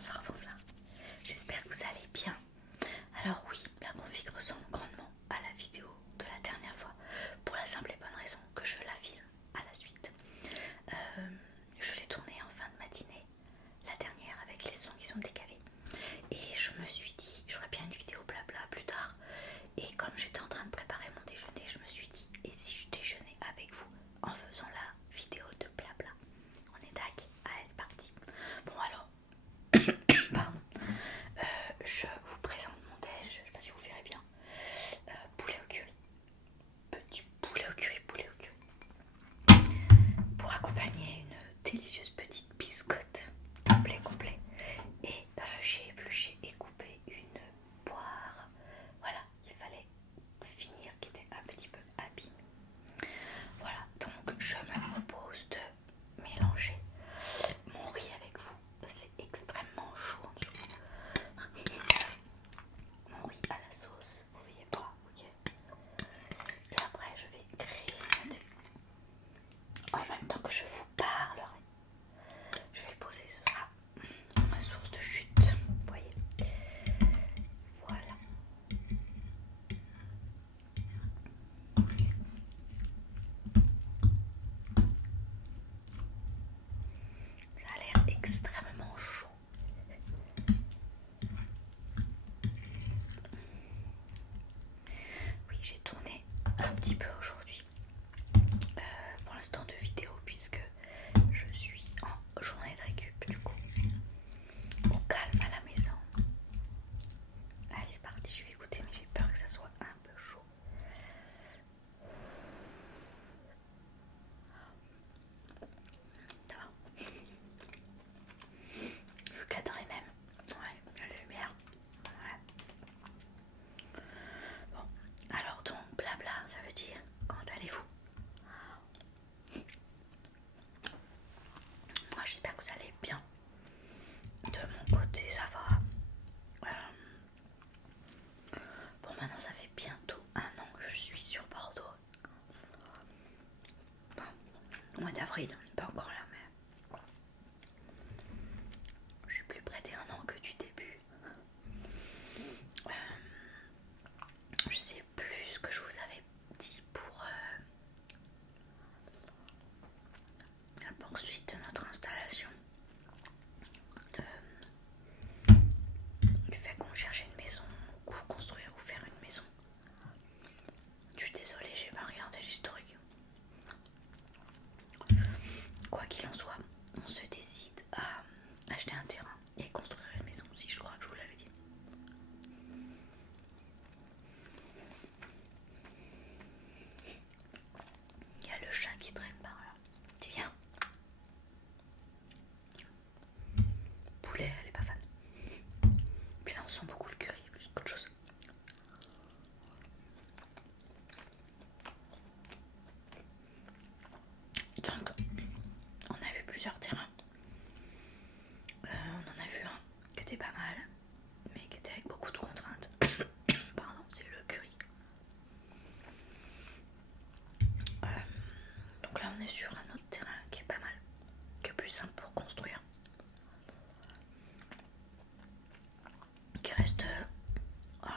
bonsoir, bonsoir. J'espère que vous allez bien. Alors oui, la config ressemble grandement à la vidéo de la dernière fois pour la simple et bonne raison que je la filme à la suite. Je l'ai tournée en fin de matinée, la dernière avec les sons qui sont décalés. Et je me suis dit, j'aurais bien une vidéo blabla plus tard. Et comme j'étais en train de préparer mon déjeuner, je me suis dit, et si je déjeunais avec vous en faisant la vidéo de blabla? On est d'accord? Allez, c'est parti. Bon alors, pardon. Je vous présente mon déj, je sais pas si vous verrez bien. Poulet au curry. Petit poulet au curry, poulet au curry. Pour accompagner une délicieuse petite biscotte complet. Et j'ai épluché et coupé une poire. Voilà, il fallait finir qui était un petit peu abîmée. Voilà, donc je me propose de mélanger mon riz avec vous. C'est extrêmement chaud en dessous. Mon riz à la sauce, vous voyez pas, ok. Et après je vais grignoter en même temps que je vous parlerai. Je vais le poser, ce sera ma source de chute, vous voyez. Voilà. Ça a l'air extrêmement chaud. Oui, j'ai tourné un petit peu aujourd'hui. Pour l'instant de vidéo puisque je suis en journée de récup du coup. Au calme à la maison. Allez, c'est parti, je vais écouter, mais j'ai peur que ça soit un peu chaud. Ça va. Je cadrerai même. Ouais, la lumière. Ouais. Bon, alors donc, blabla, ça veut dire, comment allez-vous? Moi, j'espère que vous allez bien. De mon côté, ça va. Bon, maintenant, ça fait bientôt 1 an que je suis sur Bordeaux. Enfin, au mois d'avril, on n'est pas encore là, mais je suis plus près des 1 an que du début. Je sais plus ce que je vous avais dit pour la poursuite de notre installation. Du fait qu'on cherchait une maison, ou construire ou faire une maison. Je suis désolée, j'ai pas regardé l'historique. Quoi qu'il en soit, on se décide à acheter un terrain et construire une maison aussi, je crois que je vous l'avais dit. Il y a le chat qui traîne par là. Tu viens? Poulet, elle est pas fan. Puis là on sent beaucoup le curry plus qu'autre chose. Donc on a vu plusieurs terrains. On en a vu un qui était pas mal, mais qui était avec beaucoup de contraintes. Pardon, c'est le curry. Donc là on est sur un autre terrain qui est pas mal, qui est plus simple pour construire, qui reste à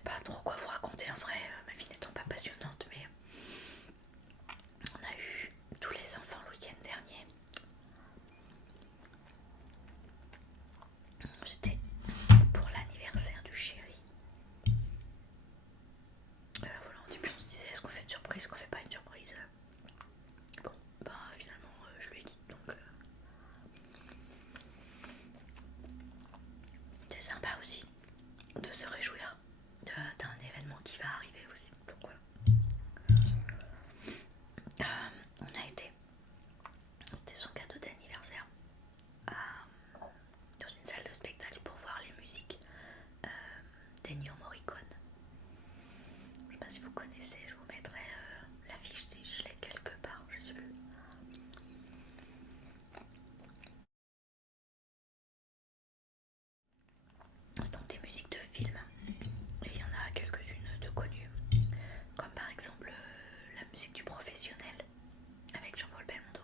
sais pas trop quoi vous raconter en vrai, ma vie n'étant pas passionnante, mais on a eu tous les enfants le week-end dernier. C'était pour l'anniversaire du chéri. Voilà, au début on se disait est-ce qu'on fait une surprise, est-ce qu'on fait pas une surprise. Bon, bah finalement je lui ai dit, donc c'est sympa aussi de se réjouir d'un événement qui va arriver aussi. Donc voilà. On a été, c'était son cadeau d'anniversaire, dans une salle de spectacle pour voir les musiques d'Ennio Morricone. Je sais pas si vous connaissez, je vous mettrai l'affiche si je l'ai quelque part, je sais plus. C'est donc des musiques de films et il y en a quelques-unes de connues, comme par exemple la musique du Professionnel avec Jean-Paul Belmondo.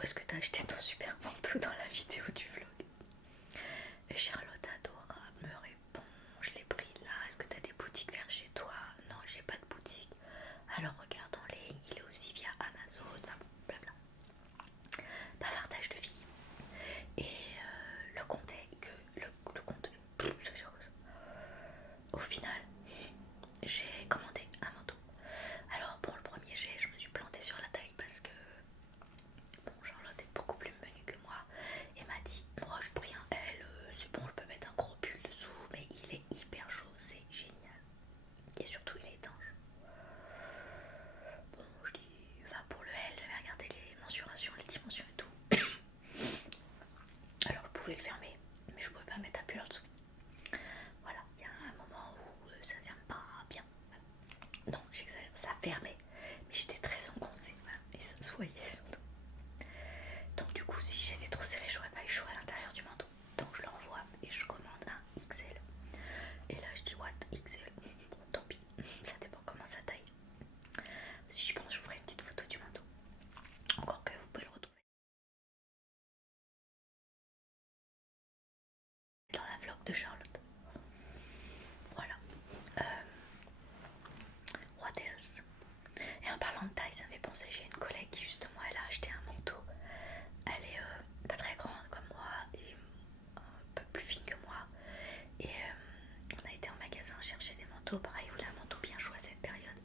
où est-ce que t'as acheté ton super manteau dans la vidéo du vlog? Et Charlotte adorable me répond, je l'ai pris là, est-ce que t'as des boutiques vers chez toi? Non, j'ai pas de boutique. Alors regarde en ligne, il est aussi via Amazon, enfin bon, blabla. Bavardage de vie. Et le compte est que le compte, au final, j'ai commandé un manteau. Alors pour le premier jet, je me suis plantée sur la taille parce que bon, Charlotte est beaucoup plus menue que moi et m'a dit, moi je pris un L, c'est bon, je peux mettre un gros pull dessous, mais il est hyper chaud, c'est génial. Et surtout il est étanche. Bon, je dis, va pour le L, je vais regarder les mensurations, les dimensions et tout. Alors je pouvais le fermer, mais je pouvais pas mettre un pull en dessous. Voilà, il y a un moment où ça ferme pas bien. Non, j'exagère, ça fermait, mais j'étais très engoncée, voilà, et ça se voyait surtout. Donc du coup, si j'étais trop serrée, j'aurais pas eu chaud à l'intérieur du manteau. Donc je le renvoie et je commande un XL. Et là je dis what, XL? Bon, tant pis, ça dépend comment ça taille. Si j'y pense, je vous ferai une petite photo du manteau. Encore que vous pouvez le retrouver dans la vlog de Charlotte. Voilà. What else? Et en parlant de taille, ça me fait penser, j'ai une collègue qui justement, elle a acheté un manteau. Elle est pas très grande comme moi et un peu plus fine que moi. Et on a été en magasin chercher des manteaux. Pareil, il voulait un manteau bien chaud à cette période.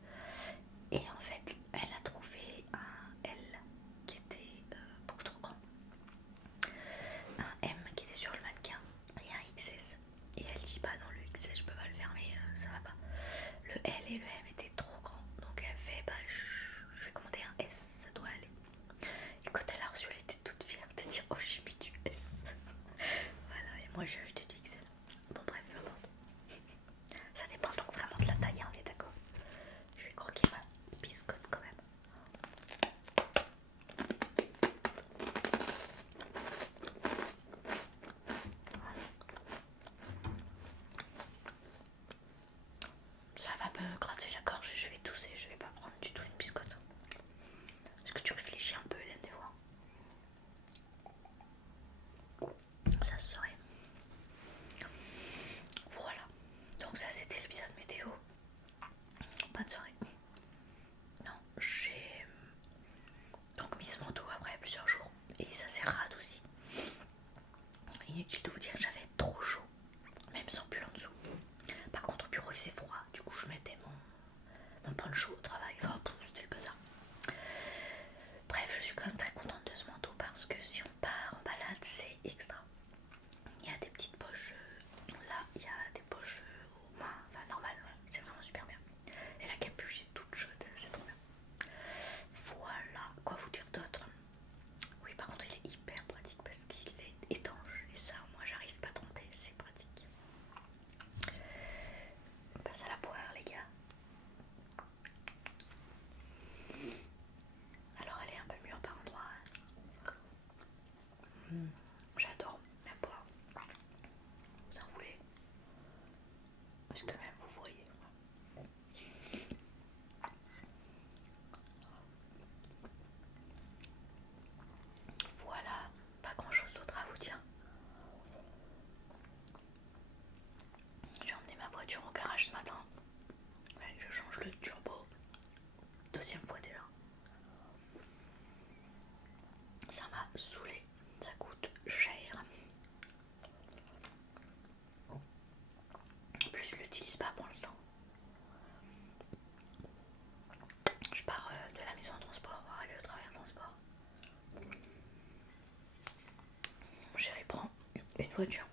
Et en fait, elle a trouvé un L qui était beaucoup trop grand. Un M qui était sur le mannequin et un XS. Et elle dit, bah non, le XS, je peux pas le fermer, ça va pas. Le L et le M étaient trop grands. Donc elle fait, bah je vais commander un S, ça doit aller. Et quand elle a reçu, elle était toute fière de dire, oh j'ai mis du S. Voilà, et moi j'ai acheté du XL. Bon bref, peu importe. Ça dépend donc vraiment de la taille, hein, on est d'accord. Je vais croquer ma biscotte quand même. Ça va me gratter la gorge et je vais tousser, je vais pas prendre du tout une biscotte. Est-ce que tu réfléchis un peu, Hélène, des fois? Ça se saurait. Voilà. Donc ça c'était l'épisode météo. Bonne soirée. Non, j'ai donc mis ce manteau après plusieurs jours et ça s'est radouci. Inutile de vous dire que j'avais trop chaud, même sans pull en dessous. Par contre au bureau il faisait froid, du coup je mettais mon poncho au travail. Enfin, c'était le bazar. Bref, je suis quand même très contente de ce manteau parce que si on part en balade, c'est extra. Il y a des petites poches, là il y a des poches aux mains, enfin normal, c'est vraiment super bien. Et la capuche est toute chaude, c'est trop bien. Voilà, quoi vous dire d'autre? Oui, par contre il est hyper pratique parce qu'il est étanche et ça, moi j'arrive pas à tremper, c'est pratique. On passe à la poire les gars. Alors elle est un peu mûre par endroits. J'adore la poire. Vous en voulez? Est-ce que même vous voyez? Voilà, pas grand chose d'autre à vous dire. J'ai emmené ma voiture au garage ce matin. Ouais, je change le turbo. Deuxième fois déjà. Ça m'a saoulé. Ça coûte cher. En plus, je l'utilise pas pour l'instant. Je pars de la maison en transport, arriver au travail en transport. Mon chéri prend une voiture.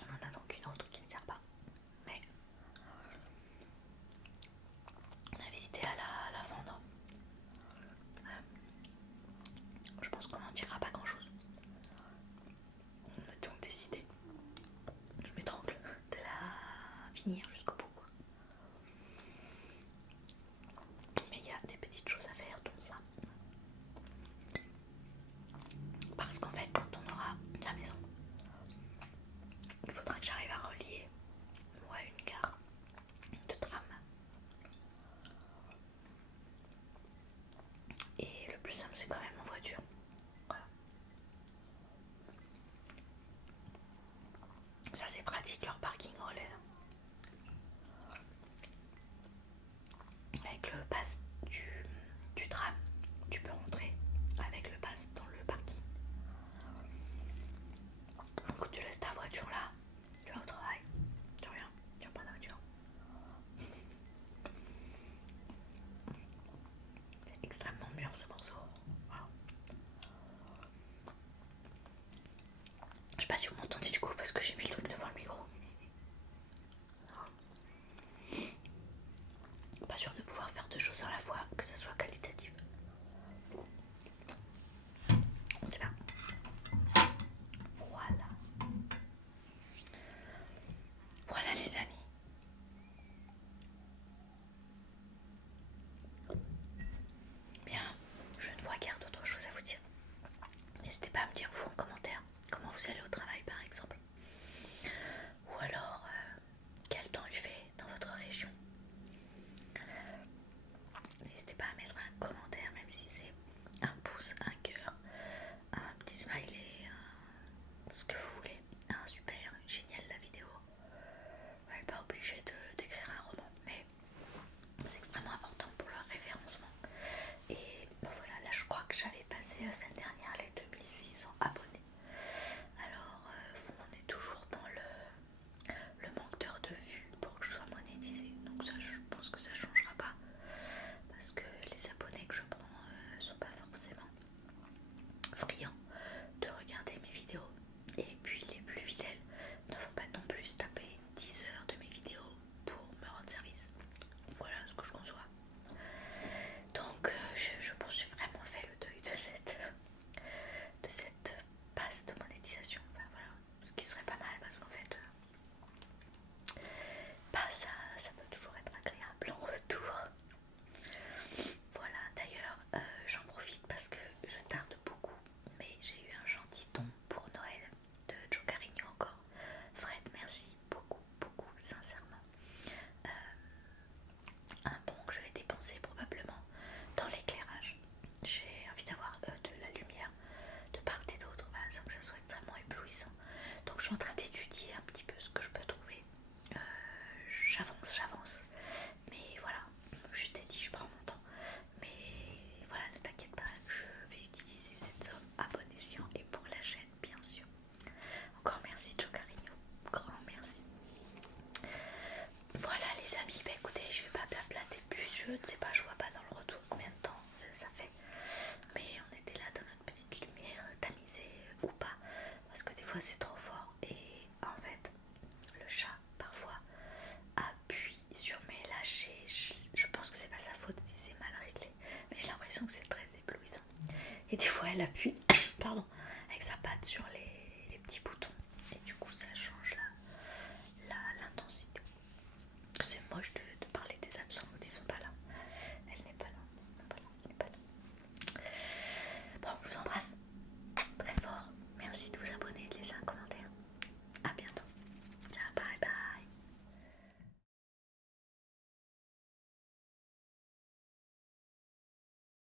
On en a donc une autre qui ne sert pas. Mais on a visité à la vendre. Je pense qu'on n'en tirera pas grand chose. On a donc décidé. Je m'étrangle de la finir jusqu'au bout. Mais il y a des petites choses à faire, dont ça. Parce qu'en fait, quand on aura la maison, il faudra que j'arrive à relier une gare de tram. Et le plus simple, c'est quand même en voiture. pratique leur parking relais. Avec le pass du tram, tu peux rentrer avec le pass dans le parking. Donc tu laisses ta voiture là, tu vas au travail, tu reviens, tu vas prendre la voiture. C'est extrêmement mûr ce morceau. Wow. Je sais pas si vous m'entendez du coup parce que j'ai mis le truc devant le micro. Pas sûr de pouvoir faire deux choses à la fois, que ça soit qualitatif. On sait pas. Voilà. Voilà les amis. Bien, je ne vois guère d'autre chose à vous dire. N'hésitez pas à me dire vous en commentaire comment vous allez au travail par exemple. Ou alors quel temps il fait dans votre région. N'hésitez pas à mettre un commentaire même si c'est un pouce, un cœur, un petit smiley, ce que vous voulez. Un super, génial la vidéo. Vous n'êtes pas obligé d'écrire un roman mais c'est extrêmement important pour le référencement. Et bon voilà, là je crois que j'avais passé la semaine dernière les 2600 abonnés. Alors on est toujours dans le manque d'heures de vue pour que je sois monétisée. Donc ça je pense que ça changera pas. Parce que les abonnés que je prends sont pas forcément friands de regarder mes vidéos. Et puis les plus fidèles ne vont pas non plus taper 10 heures de mes vidéos pour me rendre service. Voilà ce que je conçois. Donc je pense que j'ai vraiment fait le deuil de cette passe de monétisation. Enfin, voilà. Ce qui serait pas mal parce qu'en fait ça peut toujours être agréable en retour. Voilà, d'ailleurs j'en profite parce que je tarde beaucoup, mais j'ai eu un gentil don pour Noël de Joe Carigno encore. Fred, merci beaucoup, beaucoup, sincèrement. Un bon que je vais dépenser probablement dans l'éclairage. J'ai envie d'avoir de la lumière de part et d'autre, voilà, sans que ça soit extrêmement éblouissant. Donc je suis en train d'étudier un petit peu ce que je peux trouver. J'avance. Mais voilà, je t'ai dit, je prends mon temps. Mais voilà, ne t'inquiète pas, je vais utiliser cette somme à bon escient et pour la chaîne, bien sûr. Encore merci Joe Carigno, grand merci. Voilà les amis, bah écoutez, je vais pas blablater plus, je ne sais pas, je vois pas dans le retour combien de temps ça fait. Mais on était là dans notre petite lumière tamisée ou pas, parce que des fois c'est trop fort et en fait le chat parfois appuie sur mes lâchers. Je pense que c'est pas sa faute si c'est mal réglé, mais j'ai l'impression que c'est très éblouissant. Et des fois elle appuie